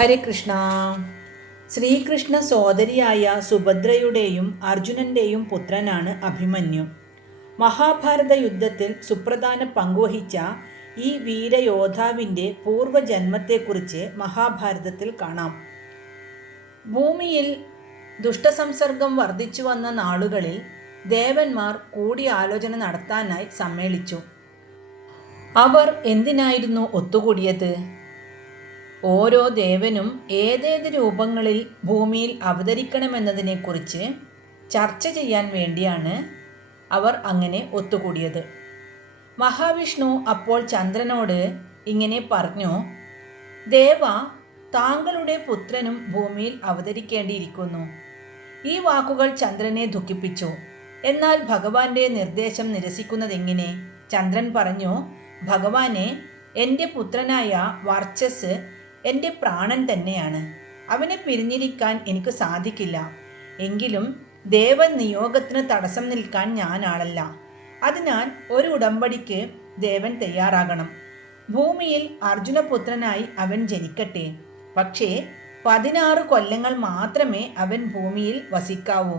ഹരേ കൃഷ്ണ. ശ്രീകൃഷ്ണ സോദരിയായ സുഭദ്രയുടെയും അർജുനന്റെയും പുത്രനാണ് അഭിമന്യു. മഹാഭാരത യുദ്ധത്തിൽ സുപ്രധാന പങ്കുവഹിച്ച ഈ വീരയോദ്ധാവിൻ്റെ പൂർവ്വജന്മത്തെക്കുറിച്ച് മഹാഭാരതത്തിൽ കാണാം. ഭൂമിയിൽ ദുഷ്ടസംസർഗം വർദ്ധിച്ചു വന്ന നാളുകളിൽ ദേവന്മാർ കൂടിയാലോചന നടത്താനായി സമ്മേളിച്ചു. അവർ എന്തിനായിരുന്നു ഒത്തുകൂടിയത്? ഓരോ ദേവനും ഏതേത് രൂപങ്ങളിൽ ഭൂമിയിൽ അവതരിക്കണമെന്നതിനെക്കുറിച്ച് ചർച്ച ചെയ്യാൻ വേണ്ടിയാണ് അവർ അങ്ങനെ ഒത്തുകൂടിയത്. മഹാവിഷ്ണു അപ്പോൾ ചന്ദ്രനോട് ഇങ്ങനെ പറഞ്ഞു: ദേവ, താങ്കളുടെ പുത്രനും ഭൂമിയിൽ അവതരിക്കേണ്ടിയിരിക്കുന്നു. ഈ വാക്കുകൾ ചന്ദ്രനെ ദുഃഖിപ്പിച്ചു. എന്നാൽ ഭഗവാന്റെ നിർദ്ദേശം നിരസിക്കുന്നതെങ്ങനെ? ചന്ദ്രൻ പറഞ്ഞു: ഭഗവാനെ, എൻ്റെ പുത്രനായ വർച്ചസ് എൻ്റെ പ്രാണൻ തന്നെയാണ്. അവനെ പിരിഞ്ഞിരിക്കാൻ എനിക്ക് സാധിക്കില്ല. എങ്കിലും ദേവനിയോഗത്തിന് തടസ്സം നിൽക്കാൻ ഞാൻ ആളല്ല. അതിനാൽ ഒരു ഉടമ്പടിക്ക് ദേവൻ തയ്യാറാകണം. ഭൂമിയിൽ അർജുനപുത്രനായി അവൻ ജനിക്കട്ടെ. പക്ഷേ 16 കൊല്ലങ്ങൾ മാത്രമേ അവൻ ഭൂമിയിൽ വസിക്കാവൂ.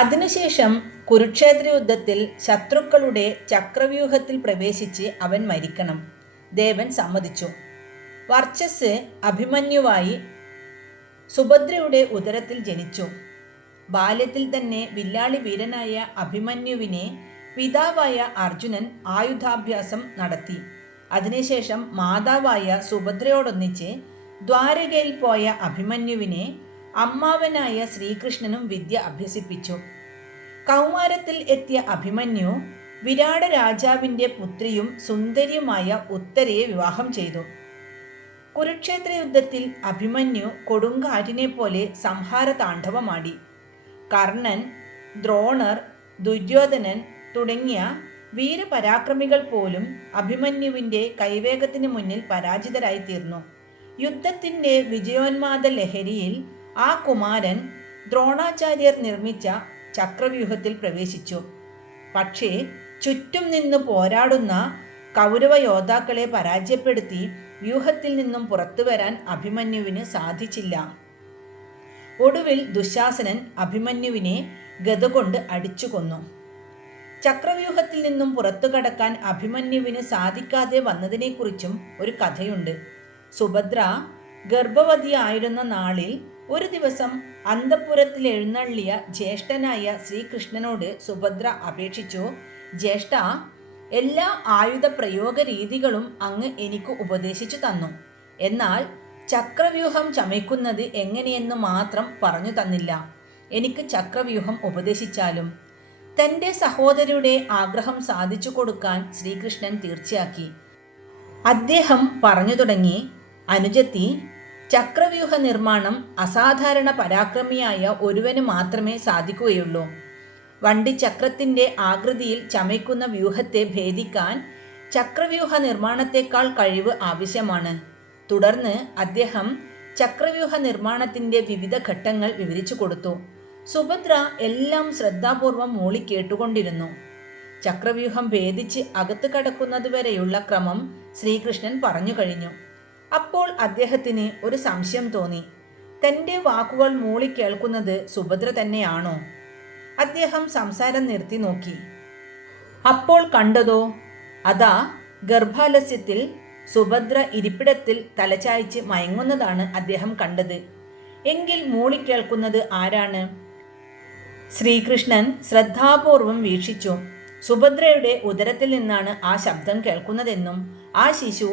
അതിനുശേഷം കുരുക്ഷേത്ര യുദ്ധത്തിൽ ശത്രുക്കളുടെ ചക്രവ്യൂഹത്തിൽ പ്രവേശിച്ച് അവൻ മരിക്കണം. ദേവൻ സമ്മതിച്ചു. വർച്ചസ് അഭിമന്യുവായി സുഭദ്രയുടെ ഉദരത്തിൽ ജനിച്ചു. ബാല്യത്തിൽ തന്നെ വില്ലാളി വീരനായ അഭിമന്യുവിനെ പിതാവായ അർജുനൻ ആയുധാഭ്യാസം നടത്തി. അതിനുശേഷം മാതാവായ സുഭദ്രയോടൊന്നിച്ച് ദ്വാരകയിൽ പോയ അഭിമന്യുവിനെ അമ്മാവനായ ശ്രീകൃഷ്ണനും വിദ്യ അഭ്യസിപ്പിച്ചു. കൗമാരത്തിൽ എത്തിയ അഭിമന്യു വിരാട രാജാവിൻ്റെ പുത്രിയും സുന്ദരിയുമായ ഉത്തരയെ വിവാഹം ചെയ്തു. കുരുക്ഷേത്ര യുദ്ധത്തിൽ അഭിമന്യു കൊടുങ്കാറ്റിനെ പോലെ സംഹാര താണ്ഡവമാടി. കർണൻ, ദ്രോണർ, ദുര്യോധനൻ തുടങ്ങിയ വീരപരാക്രമികൾ പോലും അഭിമന്യുവിൻ്റെ കൈവേഗത്തിന് മുന്നിൽ പരാജിതരായി തീർന്നു. യുദ്ധത്തിൻ്റെ വിജയോന്മാദ ലഹരിയിൽ ആ കുമാരൻ ദ്രോണാചാര്യർ നിർമ്മിച്ച ചക്രവ്യൂഹത്തിൽ പ്രവേശിച്ചു. പക്ഷേ ചുറ്റും നിന്ന് പോരാടുന്ന കൗരവ യോദ്ധാക്കളെ പരാജയപ്പെടുത്തി വ്യൂഹത്തിൽ നിന്നും പുറത്തു വരാൻ അഭിമന്യുവിന് സാധിച്ചില്ല. ഒടുവിൽ ദുശാസനൻ അഭിമന്യുവിനെ ഗദ കൊണ്ട് അടിച്ചു കൊന്നു. ചക്രവ്യൂഹത്തിൽ നിന്നും പുറത്തു കടക്കാൻ അഭിമന്യുവിന് സാധിക്കാതെ വന്നതിനെക്കുറിച്ചും ഒരു കഥയുണ്ട്. സുഭദ്ര ഗർഭവതിയായിരുന്ന നാളിൽ ഒരു ദിവസം അന്തഃപുരത്തിൽ എഴുന്നള്ളിയ ജ്യേഷ്ഠനായ ശ്രീകൃഷ്ണനോട് സുഭദ്ര അപേക്ഷിച്ചു: ജ്യേഷ്ഠ, എല്ലാ ആയുധ പ്രയോഗ രീതികളും അങ്ങ് എനിക്ക് ഉപദേശിച്ചു തന്നു. എന്നാൽ ചക്രവ്യൂഹം ചമയ്ക്കുന്നത് എങ്ങനെയെന്ന് മാത്രം പറഞ്ഞു തന്നില്ല. എനിക്ക് ചക്രവ്യൂഹം ഉപദേശിച്ചാലും. തൻ്റെ സഹോദരിയുടെ ആഗ്രഹം സാധിച്ചു കൊടുക്കാൻ ശ്രീകൃഷ്ണൻ തീർച്ചയാക്കി. അദ്ദേഹം പറഞ്ഞു തുടങ്ങി: അനുജത്തി, ചക്രവ്യൂഹ നിർമ്മാണം അസാധാരണ പരാക്രമിയായ ഒരുവന് മാത്രമേ സാധിക്കുകയുള്ളൂ. വണ്ടിച്ചക്രത്തിൻ്റെ ആകൃതിയിൽ ചമയ്ക്കുന്ന വ്യൂഹത്തെ ഭേദിക്കാൻ ചക്രവ്യൂഹ നിർമ്മാണത്തെക്കാൾ കഴിവ് ആവശ്യമാണ്. തുടർന്ന് അദ്ദേഹം ചക്രവ്യൂഹ നിർമ്മാണത്തിൻ്റെ വിവിധ ഘട്ടങ്ങൾ വിവരിച്ചു കൊടുത്തു. സുഭദ്ര എല്ലാം ശ്രദ്ധാപൂർവം മൂളി കേട്ടുകൊണ്ടിരുന്നു. ചക്രവ്യൂഹം ഭേദിച്ച് അകത്ത് കടക്കുന്നതുവരെയുള്ള ക്രമം ശ്രീകൃഷ്ണൻ പറഞ്ഞു കഴിഞ്ഞു. അപ്പോൾ അദ്ദേഹത്തിന് ഒരു സംശയം തോന്നി. തൻ്റെ വാക്കുകൾ മൂളി കേൾക്കുന്നത് സുഭദ്ര തന്നെയാണോ? അദ്ദേഹം സംസാരം നിർത്തി നോക്കി. അപ്പോൾ കണ്ടതോ, അതാ ഗർഭാലസ്യത്തിൽ സുഭദ്ര ഇരിപ്പിടത്തിൽ തലചായ്ച്ച് മയങ്ങുന്നതാണ് അദ്ദേഹം കണ്ടത്. എങ്കിൽ മൂളിക്കേൾക്കുന്നത് ആരാണ്? ശ്രീകൃഷ്ണൻ ശ്രദ്ധാപൂർവം വീക്ഷിച്ചു. സുഭദ്രയുടെ ഉദരത്തിൽ നിന്നാണ് ആ ശബ്ദം കേൾക്കുന്നതെന്നും ആ ശിശു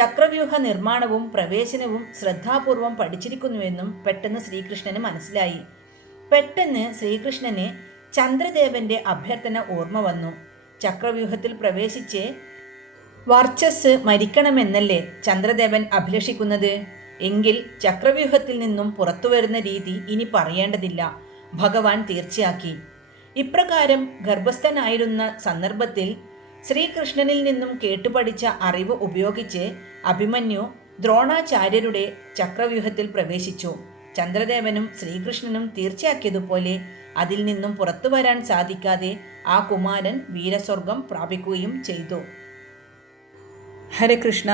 ചക്രവ്യൂഹ നിർമ്മാണവും പ്രവേശനവും ശ്രദ്ധാപൂർവം പഠിച്ചിരിക്കുന്നുവെന്നും പെട്ടെന്ന് ശ്രീകൃഷ്ണന് മനസ്സിലായി. പെട്ടെന്ന് ശ്രീകൃഷ്ണന് ചന്ദ്രദേവന്റെ അഭ്യർത്ഥന ഓർമ്മ വന്നു. ചക്രവ്യൂഹത്തിൽ പ്രവേശിച്ച് വർച്ചസ് മരിക്കണമെന്നല്ലേ ചന്ദ്രദേവൻ അഭിലഷിക്കുന്നത്? എങ്കിൽ ചക്രവ്യൂഹത്തിൽ നിന്നും പുറത്തു വരുന്ന രീതി ഇനി പറയേണ്ടതില്ല. ഭഗവാൻ തീർച്ചയാക്കി. ഇപ്രകാരം ഗർഭസ്ഥനായിരുന്ന സന്ദർഭത്തിൽ ശ്രീകൃഷ്ണനിൽ നിന്നും കേട്ടുപഠിച്ച അറിവ് ഉപയോഗിച്ച് അഭിമന്യു ദ്രോണാചാര്യരുടെ ചക്രവ്യൂഹത്തിൽ പ്രവേശിച്ചു. ചന്ദ്രദേവനും ശ്രീകൃഷ്ണനും തീർച്ചയാക്കിയതുപോലെ അതിൽ നിന്നും പുറത്തു വരാൻ സാധിക്കാതെ ആ കുമാരൻ വീരസ്വർഗം പ്രാപിക്കുകയും ചെയ്തു. ഹരേ കൃഷ്ണ.